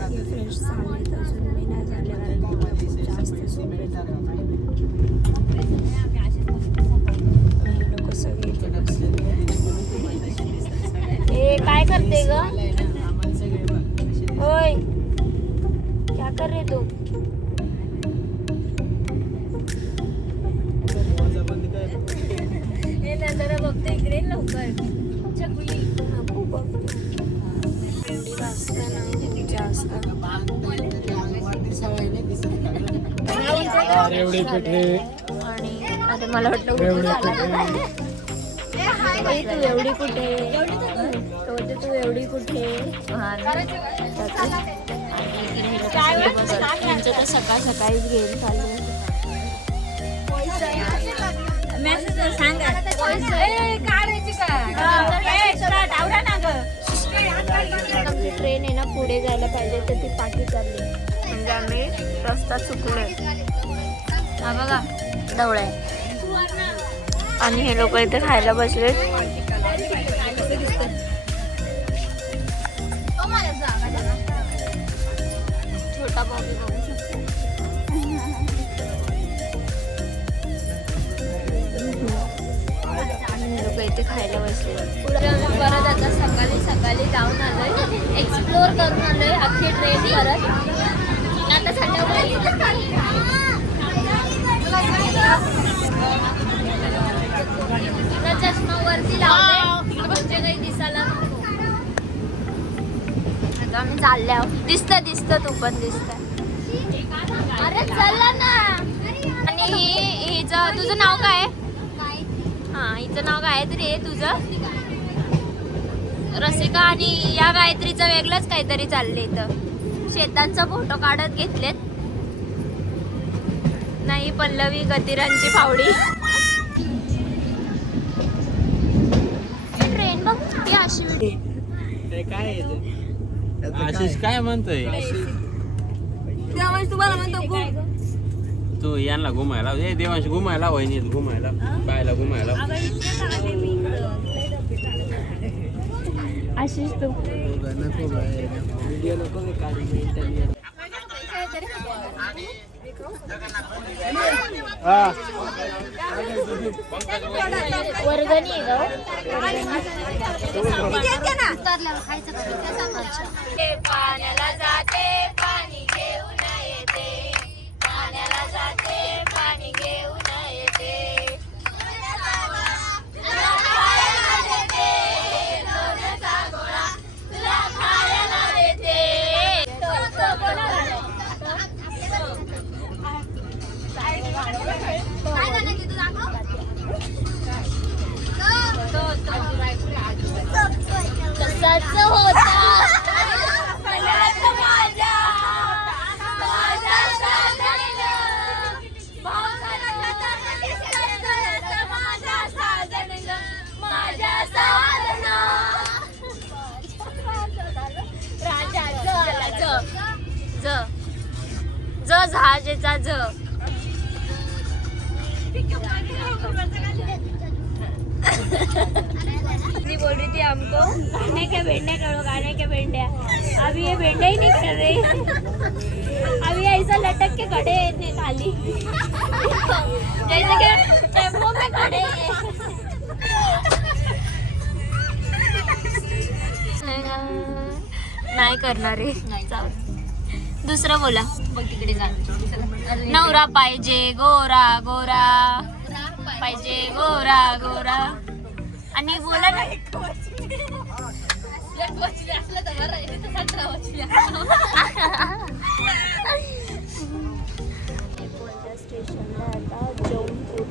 सगळे फ्रेश झालेत, अजून मी नाही झाले कारण खूप जास्त झोप येतात. लोक सगळे इथे बसलेले. ए काय करते ग? ओय क्या कर रे तू? हे नजरा बघतो इकडे लवकर. खूप थंडी वाजते ना खूप जास्त. आणि अरे मला वाटलं तू एवढी कुठे, तू एवढी कुठे. त्यांचं तर सकाळ सकाळीच गेम चालू आहे. ट्रेन आहे ना पुढे जायला पाहिजे तर ती पाठी चालली म्हणजे आम्ही रस्ता चुकलोय. हा बघा ढवळा आहे आणि हे लोक इथे खायला बसले. छोटा बॉबी बघू शकतो. लोक इथे खायला बसले. परत आता सकाळी जाऊन आलोय, एक्सप्लोर करून आलोय अख्खी ट्रेन परत. आता चष्मा वरती लावले म्हणजे काही दिसायला नको. आता आम्ही चालले आहोत. दिसत तू पण दिसत. अरे चला ना. आणि हिचं तुझं नाव काय? हा हिचं नाव गायत्री आहे. तुझं? रसिका. आणि या गायत्रीचं वेगळंच काहीतरी चाललंय. इथं शेतांचा फोटो काढत घेतलेत. नाही पल्लवी गतिरांची फावडी. ट्रेन बघ ती अशी. काय आशिष काय म्हणतोय? तुम्हाला म्हणतो तू यांना घुमायला देवांशी घुमायला वहिनीत घुमायला बायला घुमायला. आशिष तू वर्गणी पाण्याला जाते पाणी घेऊन येते, पाण्याला जाते पाणी घेऊन येते. जहाजेचा ज. बोल रही थी हमको खाने के भेंडे करो, खाने के भेंडे. अभी ये भेंडे ही नहीं कर रहे. अभी ऐसा लटक के खड़े हैं खाली जैसे कि टेम्पो में खड़े हैं. नाही करणार आहे. दुसरं बोला. तिकडे नवरा पाहिजे गोरा गोरा, पाहिजे गोरा गोरा. आणि बोला ना स्टेशनला आता जौनपूर.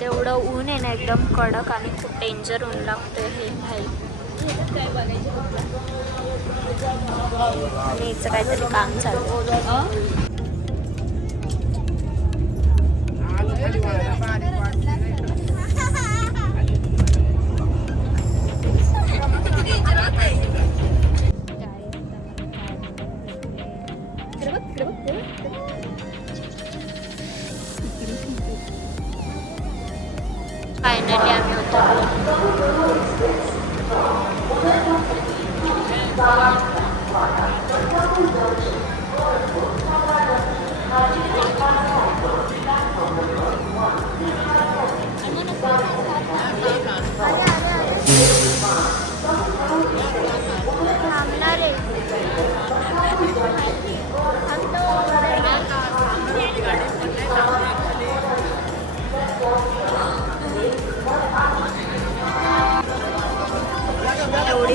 तेवढं ऊन आहे ना एकदम कडक आणि खूप डेंजर ऊन लागतंय. हे भाई काय बघायचं आणि हिचं काहीतरी काम चालू. फायनली आम्ही उतरलो.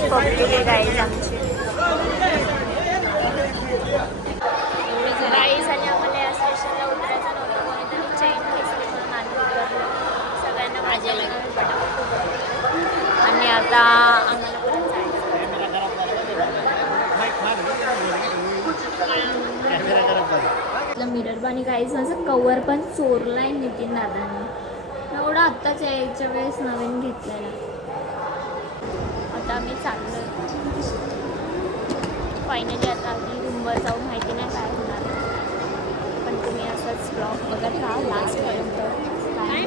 पब्लिक आहे गाईज आमची गाईज. आणि आम्हाला या स्टेशनला उतरायचं नव्हतं, कोणीतरी चेन खेचली म्हणून आम्ही उतरलो. सगळ्यांना मजा लागली पटापट. आणि आता आम्हाला परत जायचं. मिरर पाणी काहीच माझं कवर पण चोरलाय नितीन दादाने. एवढा आत्ताच यायच्या वेळेस नवीन घेतलेला. आता आम्ही चाललो फायनली. आता आम्ही रूमवर जाऊ, माहिती नाही काय होणार, पण तुम्ही असंच ब्लॉग बघत राहा लास्टपर्यंत. काय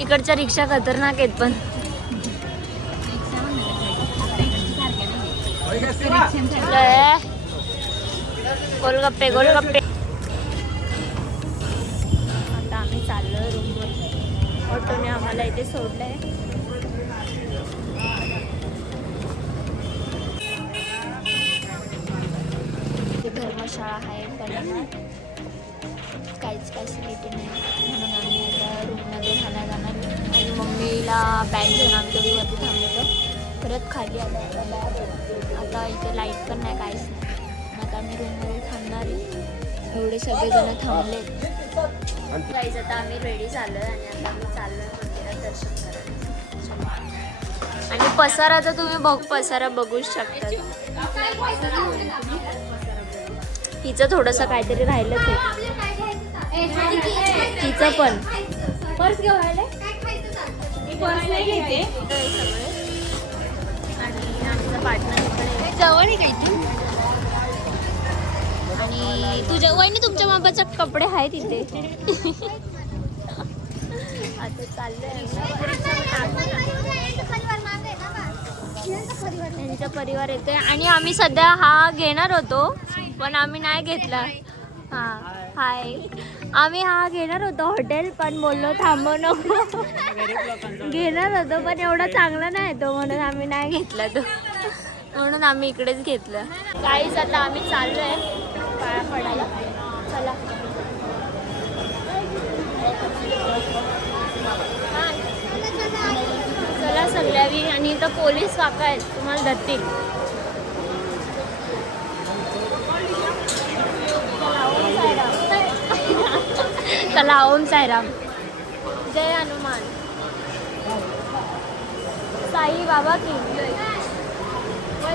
इकडच्या रिक्षा खतरनाक आहेत पण. गोलगप्पे गोलगप्पे. आता आम्ही चाललोय रूमवर. ऑटोने आम्हाला इथे सोडलंय. धर्मशाळा आहे पण काहीच फॅसिलिटी नाही, म्हणून आम्ही आता रूममध्ये राहायला जाणार. आणि मम्मीला बॅग घेऊन आम्ही दोघी वरती थांबलेलो. परत खाली आलं आता इथे लाईट पण नाही, काहीच नाही. आता आम्ही रूममध्ये थांबणार आहे. एवढे सगळेजण थांबले गाईज. आता आम्ही रेडी झालो आहे आणि आता आम्ही चाललो आहे मंदिरात दर्शन करायला. आणि पसारा तर तुम्ही पसारा बघूच शकता. हिचं थोडंसं काहीतरी राहिलं ते तिचं पण पर्स घेऊन राहिले. आणि आमचा पार्टनर इकडे जवळ आहे काही. आणि तुझ्या वहिनी तुमच्या मापाचे कपडे आहेत इथे. आता चाललंय त्यांचा परिवार येतोय. आणि आम्ही सध्या हा घेणार होतो पण आम्ही नाही घेतला. हां हाय. आम्ही हा घेणार होतो हॉटेल, पण बोललो थांबव नको. घेणार होतो पण एवढा चांगला नाही तो, म्हणून आम्ही नाही घेतला तो. म्हणून आम्ही इकडेच घेतलं. काहीच आता आम्ही चाललो आहे पाया पडायला. चला चला सगळ्यावी. आणि इथं पोलीस काका आहेत, तुम्हाला धरतील. चला ओम साईराम. जय हनुमान. साई बाबा की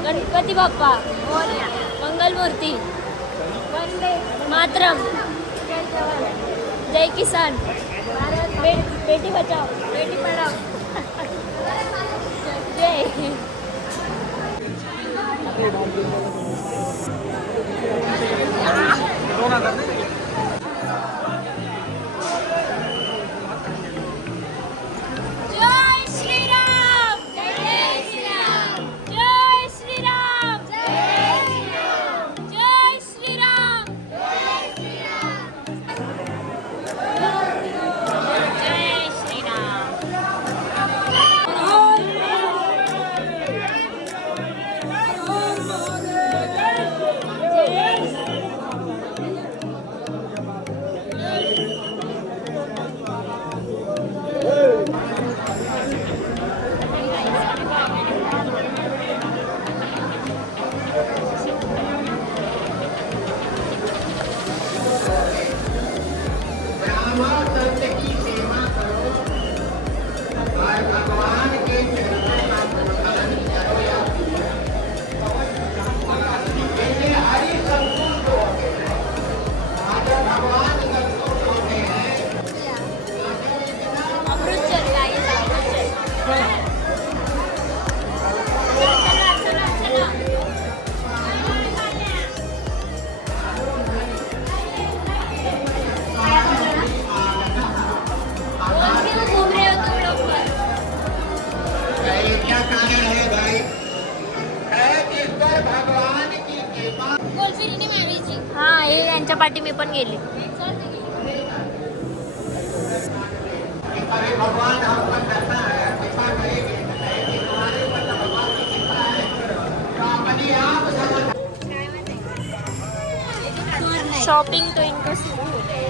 गणपती बाप्पा मोरया. मंगलमूर्ती. वंदे मातरम. जय किसान. बेटी बचाओ बेटी पढाओ. जय. पाठी मी पण गेली. शॉपिंग तो इनको शुरू हो गए।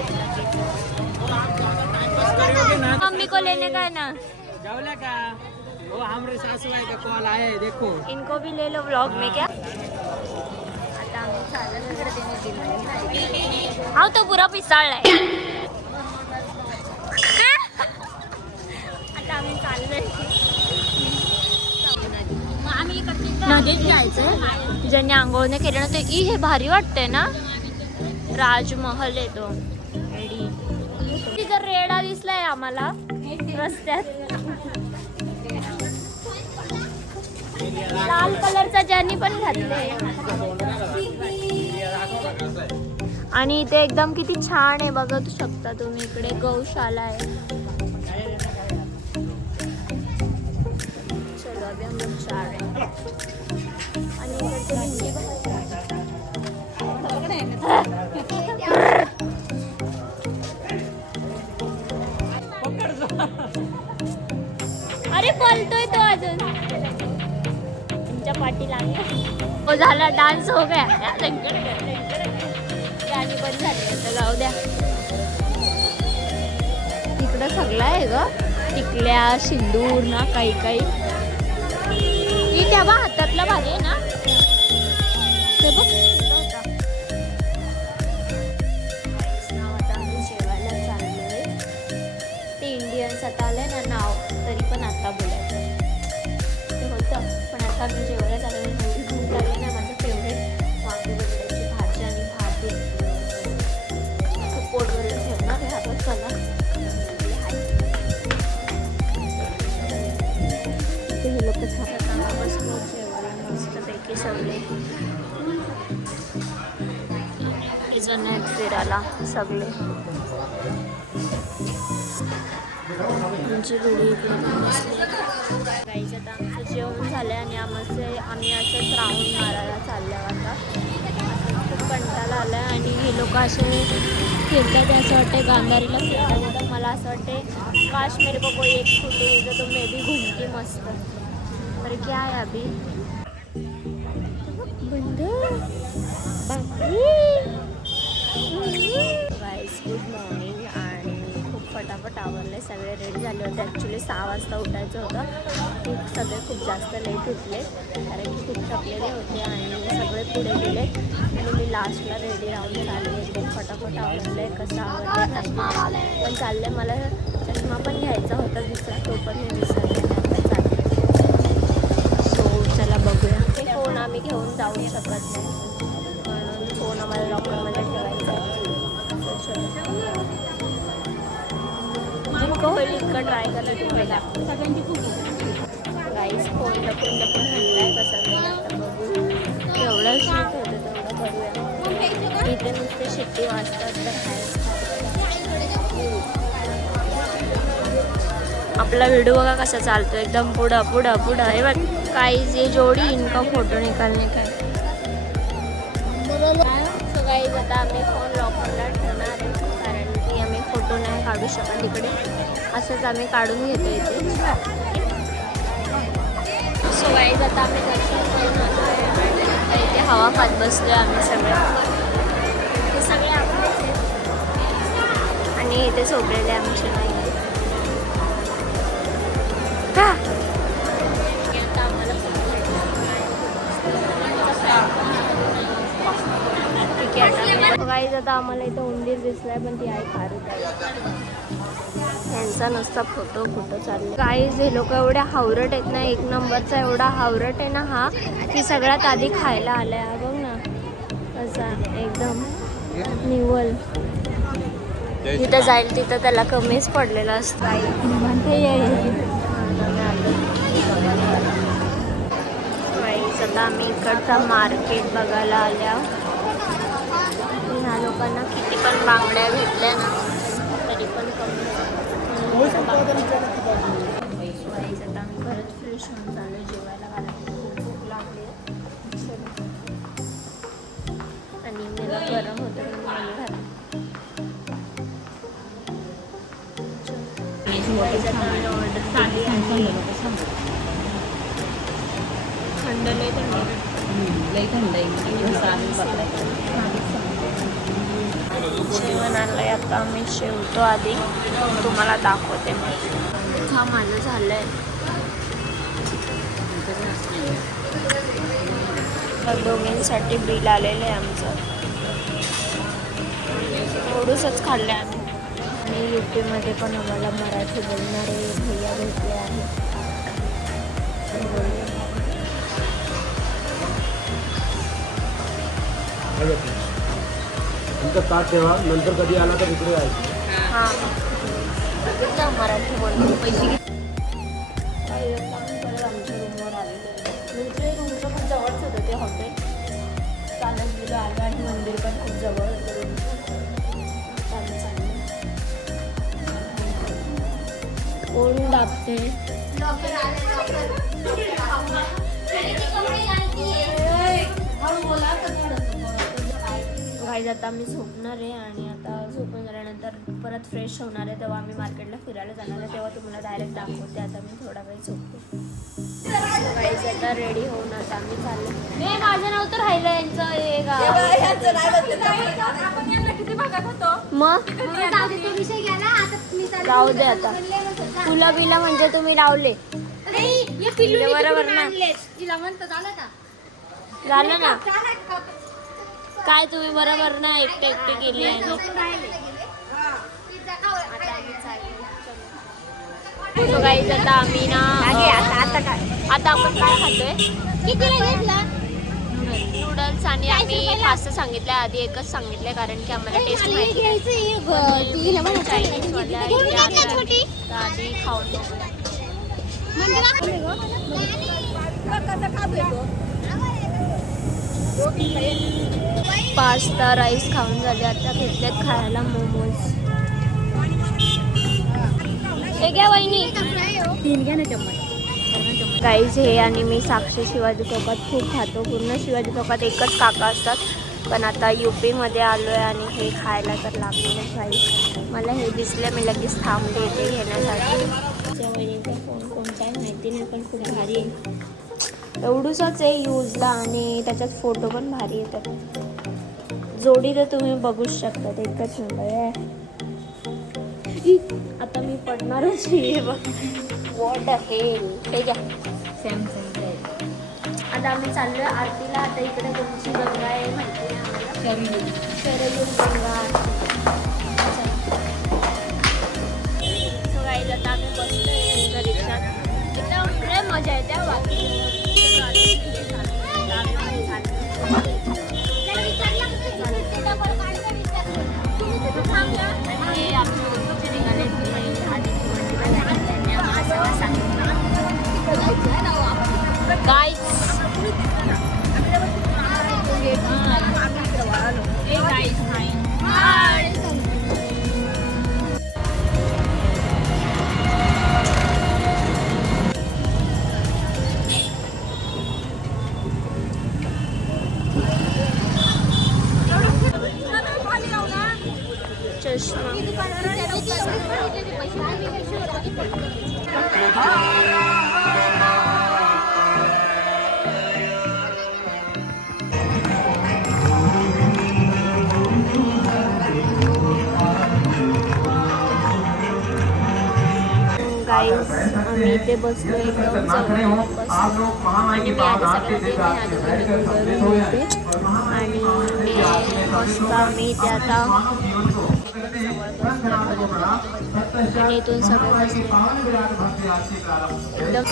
मम्मी को लेने का है ना, जावला का वो हमरे सासूबाई का कॉल आया है देखो। इनको भी ले लो व्लॉग में क्या। आता आम्ही चालत तिकडे देणे दिलं हा तो पुरा पिसाळलाय। आता आम्ही चाललोय नदीत जायचंय। ज्यांनी आंघोळ नाही केलं ना ते हे भारी वाटतंय ना, राजमहल येतो। तिथं रेडा दिसलाय आम्हाला रस्त्यात, लाल कलरचा ज्यांनी पण घातले। आणि इथे एकदम किती छान आहे बघू शकता तुम्ही, इकडे गौशाला आहे। चलो अभी हम लोग जा रहे हैं। आणि इकडचे भिंडी अरे बोलतोय तो अजून तुमच्या पाठी लागला। हो झाला, डान्स हो गया। गाणी पण झाली, आता जाऊ द्या। इकडं सगळं आहे ग, टिकल्या सिंदूर ना काही काही। ही त्या बा हातातला भारी आहे ना ते बघ। जेवायला चाललोय, ते इंडियन्स आता आलंय ना नाव, तरी पण आता बोलायचं ते होतं। पण आता मी जेवायला चाललोय, एवढी भूक लागली ना। माझं फेवरेट वांगी बटाट्याची भाजी आणि भात आहे, खूप पोट भरून ठेवणार आहे आता। चला हे लोक खातात, बसलो जेवायला मस्तपैकी सगळे। जण आहेत फिरायला सगळे, आमची रुडी गाईचं आता आमचं जेवण झालं आणि आम्ही असंच राऊंड मारायला चाललो आता। खूप कंटाळा आला आहे आणि हे लोक असे फिरतात, असं वाटते गांधारीला फिरतात। तर मला असं वाटते काश मेरे को कोई एक स्कूटी देता तो मैं भी घूमती मस्त। पर क्या है अभी बंद गाइस, गुड मॉर्निंग। आणि खूप फटाफट आवरले, सगळे रेडी झाले होते। ॲक्च्युली 6 वाजता उठायचं होतं, सगळे खूप जास्त लेट उठले कारण की खूप थकलेले होते आणि सगळे पुढे गेले आणि मी लास्टला रेडी राहून चालले। एकदम फटाफट आवरले, कसं आवडलं पण चालले। मला चष्मा पण घ्यायचा होता दुसरा, तो पण मी विसरले, चालले। सो चला बघूया। हे फोन आम्ही घेऊन जाऊ शकत नाही, म्हणून फोन आम्हाला लॉकरमध्ये ठेवायचा आहे। जितकं होईल इतकं ट्राय करायला तुम्हाला। गाईस फोन लपून हल्लाय कसा गेला तर बघू। जेवढं शूट होतं तेवढं करूया। इथे नुसते शिट्टी वाजतात तर आपला व्हिडिओ बघा कसा चालतो, एकदम पुढं पुढं पुढं। हे बघ काही जे जोडी इनका फोटो निकालने का। सो गाईज आता आम्ही फोन लॉकरला ठेवणार आहे कारण की आम्ही फोटो नाही काढू शकत तिकडे, असंच आम्ही काढून घेतो इथे। सो गाईज आता आम्ही दर्शन करून आलो आहे, इथे हवा खात बसलो आम्ही सगळे। हे सगळे आपलेच आहेत आणि इथे झोपलेले आमचे नाही। आता आम्हाला ठीक आहे गाईज, आता आम्हाला इथं उंदीर दिसलाय पण ती आहे खारूक आहे। यांचा नुसता फोटो चालले। गाईज हे लोक एवढे हावरट आहेत ना, एक नंबरचा एवढा हावरट आहे ना हा, की सगळ्यात आधी खायला आलाय। हा बघ ना कसा एकदम निवल। जिथं जाईल तिथं त्याला कमीच पडलेलं असतं। आता आम्ही इकडचा मार्केट बघायला आल्या। ह्या लोकांना किती पण बांगड्या भेटल्या ना तरी पण कमी। आता आम्ही परत फ्रेश होऊन चालू जेवायला, कारण खूप भूक लागली आणि मला गरम होतं म्हणून ऑर्डर केली आणि थंड लय थंड जेवण आणलंय. आता मी शेवतो आधी तुम्हाला दाखवते. हा माझं झालंय. दोघींसाठी बिल आलेलं आहे आमचं. थोडंसंच खाल्लं आम्ही. आणि UP-मध्ये पण आम्हाला मराठी बोलणारे भैया भेटले आहेत. तुमचा ताट ठेवा, नंतर कधी आला तर इकडे यायचं. हां मराठी बोलतो. पैसे आमच्या रूमवर आलेले. म्हणजे रूमचं खूप जवळच होतं ते हॉटेल. चालत गेलो आलो आणि मंदिर पण खूप जवळ होतं रूमचं. कोण दाबते? गाईज आता आम्ही झोपणार आहे आणि आता झोपून झाल्यानंतर परत फ्रेश होणार आहे. तेव्हा आम्ही मार्केटला फिरायला जाणार आहे. तेव्हा तुम्हाला डायरेक्ट दाखवते. आता मी थोडा वेळ झोपते. गाईज आता रेडी होऊन आता आम्ही चाललो. हे माझं नाव तर राहिलं यांचं मग राहू दे आता. फुलं बिलं म्हणजे तुम्ही लावले बरोबर ना. झालं ना काय तुम्ही बरोबर ना एकटे गेले. आणि तो गाईज आता आम्ही ना आता आपण काय खातोय नूडल्स. आणि आम्ही पास्ता सांगितलं आधी. एकच सांगितलंय कारण की आम्हाला टेस्ट माहिती चायनीजवाल्या आधी खाऊन पास्ता राईस खाऊन झाले. आता घेतलेत खायला मोमोज. हे घ्या वहिनी. गाईज हे आणि मी साक्षी शिवाजी चौकात खूप खातो. पूर्ण शिवाजी चौकात एकच काका असतात. पण आता UP-मध्ये आलो आहे आणि हे खायला तर लागणारच गाईज. मला हे दिसले मी लगेच थांबले ते घेण्यासाठी. त्या वहिनीचा फोन कोणता आहे माहिती नाही पण खूप भारी आहे. एवढूसच आहे यूजला आणि त्याच्यात फोटो पण भारी येतात. जोडी तर तुम्ही बघूच शकता. एकच नंबर आहे. आता मी पडणारच आहे बघ. वॉट हेल. हे घ्या सॅमसंग. आता आम्ही चाललो आहे आरतीला. आता इकडे कोणची गंगा आहे माहिती नाही आम्हाला. शरयूर गंगा. सो गाईज आता आम्ही बसलोय रिक्षात. एकदम लय मजा येते. आणि आमच्या रूमचे निघाले गाईज. गाईज आम्ही इथे बसलो एकदम चौकात बसलो. आणि मी आधी सगळ्यांना होते आणि बसता मी इथे आता आणि इथून सगळं बसले एकदम.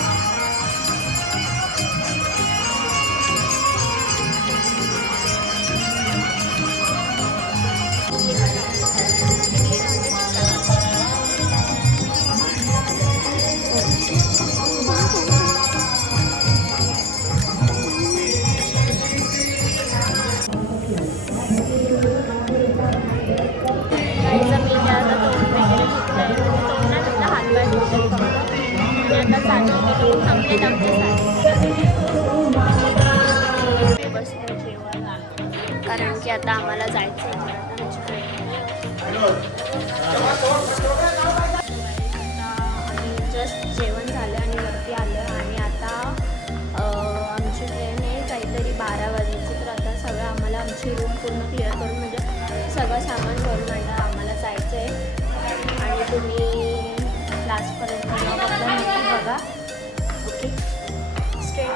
कारण की आता आम्हाला जायचं आहे. मस्त जेवण झालं आणि वरती आलं आणि आता आमची ट्रेन आहे काहीतरी 12 वाजायची. तर आता सगळं आम्हाला आमची रूम पूर्ण क्लिअर करून म्हणजे सगळं सामान भरून आणलं. आम्हाला जायचं आहे आणि तुम्ही लास्टपर्यंत नक्की बघा. ओके स्ट्रेट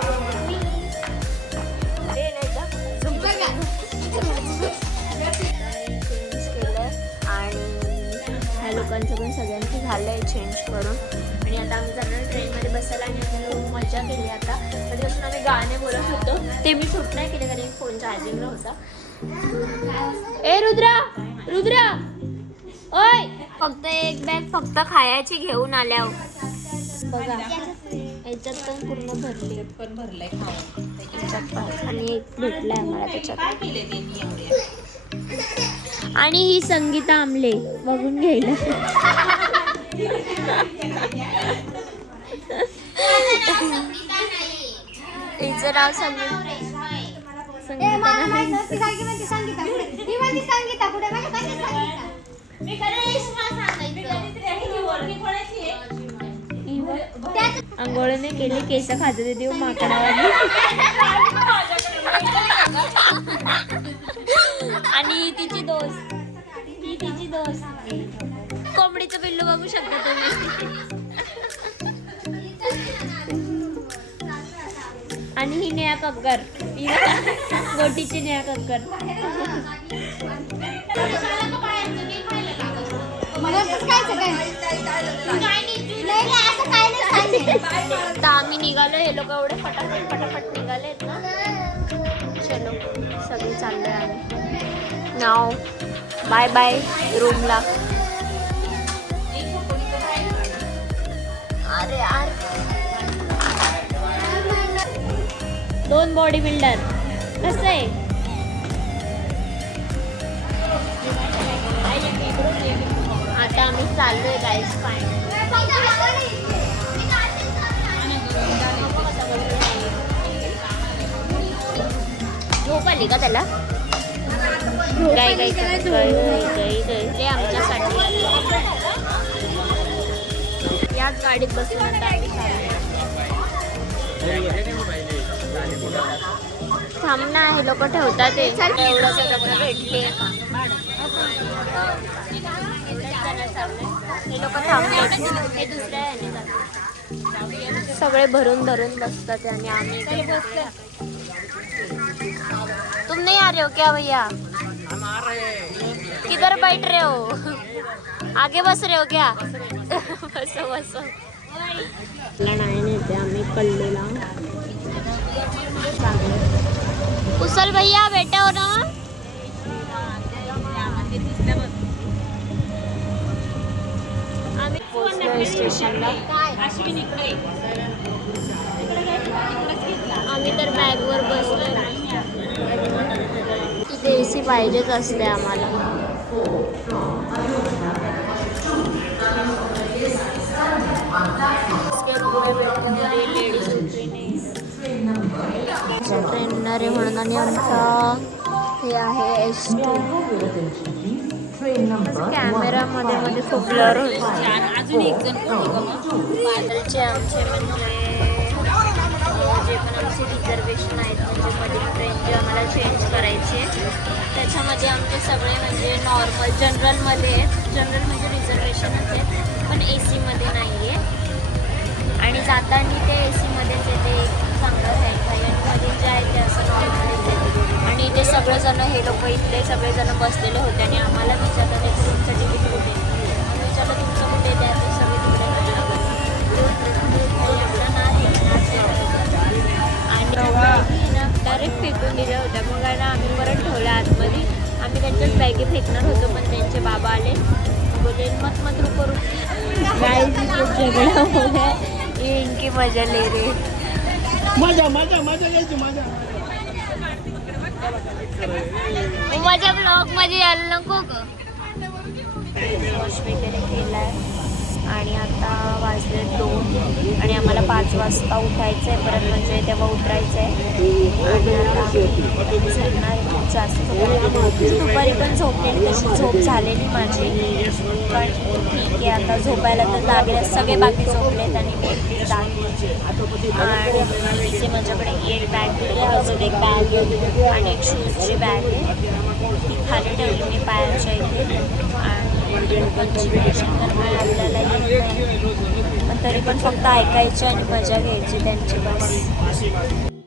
चेंज केलं आणि ह्या लोकांचं पण सगळ्यांचं झालं आहे चेंज करून. आणि आता आम्ही जाणार ट्रेनमध्ये बसायला आणि आम्ही खूप मजा केली. आता त्याच्यापासून आम्ही गाणे बोलत होतो ते मी शूट नाही केले कारण फोन चार्जिंगला होता. ए रुद्रा रुद्रा ओय फक्त एक बॅग फक्त खायची घेऊन आल्या बघा. याच्यात पण पूर्ण भरली पण भरलंय खाऊन त्याच्यात पण आणि एक भेटलाय मला त्याच्यात. आणि ही संगीता आमले बघून घ्यायला हिचं नाव संगीता अंघोळीने केली केस खाते देऊ माकडावाली. आणि तिची दोस्त ही तिची दोस्त कोंबडीचं पिल्लू बघू शकता तुम्ही. आणि ही नेहा कक्कर गोटीची नेहा कक्कर. आता आम्ही निघालो. हे लोक एवढे फटाफट फटाफट निघालेत ना. चलो सगळे चाललोय आम्ही नाव. बाय बाय रूमला. अरे यार 2 बॉडी बिल्डर कसं आहे. आता आम्ही चाललोय गाईस फायनल. झोप आली का त्याला. गाई गाई गाई गाई ते आमच्यासाठी याच गाडीत बसून आता आम्ही चाललोय. थांबणं आहे लोक ठेवतात ते एवढं सगळं भेटले. हे लोक थांबले हे दुसऱ्या याने जातात. सगळे भरून भरून बसतात आणि आम्ही तुम नहीं आ रहे हो क्या भैया. किधर बैठ रहे हो आगे बस रहे हो क्या. बसो बसो. नाही नेते आम्ही कल्लेला. कुशल भैया बैठे हो ना. आम्ही पोहोचलो स्टेशनला. आम्ही तर बॅगवर बसलो. इथे AC पाहिजेच असते आम्हाला. ट्रेनर आहे म्हणून. आणि आमचा हे आहे S2. कॅमेरामध्ये मध्ये खूप ब्लर होते. आमचे म्हणजे जे पण आमचे रिझर्वेशन आहेत म्हणजे मधील ट्रेन जे आम्हाला चेंज करायचे त्याच्यामध्ये आमचे सगळे म्हणजे नॉर्मल जनरलमध्ये आहेत. जनरल म्हणजे रिझर्वेशनच आहेत पण AC नाही आहे. आणि जाताना ते AC येते चांगलं राहील आणि मधील जे आहे ते असं नॉर्मलच आहे. आणि ते सगळेजण हे लोक इथले सगळेजण बसलेले होते आणि आम्हाला विचारतात ते तुमचं तिकीट कुठे. आम्ही विचारलं तुमचं कुठे द्या ते सगळे तिकडे आणि डायरेक्ट फेकून दिल्या होत्या. मग ना आम्ही परत ठेवल्या आतमध्ये. आम्ही त्यांच्याच बॅगे फेकणार होतो पण त्यांचे बाबा आले बोले मत मत रुको झगडा हो गया. ये इनकी मजा ले रे. मजा मजा मजा घ्यायची मजा. माझ्या ब्लॉग मध्ये यायला नको ग. वॉश वगैरे केलाय आणि आता वाजले 2 आणि आम्हाला 5 वाजता उठायचं आहे परत, म्हणजे तेव्हा उतरायचं आहे. आणि आता आम्ही झोपणार खूप जास्त. दुपारी पण झोपलेली, तशी झोप झालेली माझी, पण ठीक आहे. आता झोपायला तर लागले, सगळे बाकी झोपलेत आणि मी एकटीच जागे. आणि इथे माझ्याकडे ही एक बॅग दिली, अजून एक बॅग आहे आणि एक शूजची बॅग आहे. ती खाली ठेवली मी पायाच्या इथे. आणि लोकांची मेडिसिन तर काय आपल्याला येत नाही, पण तरी पण फक्त ऐकायची आणि मजा घ्यायची त्यांची बस.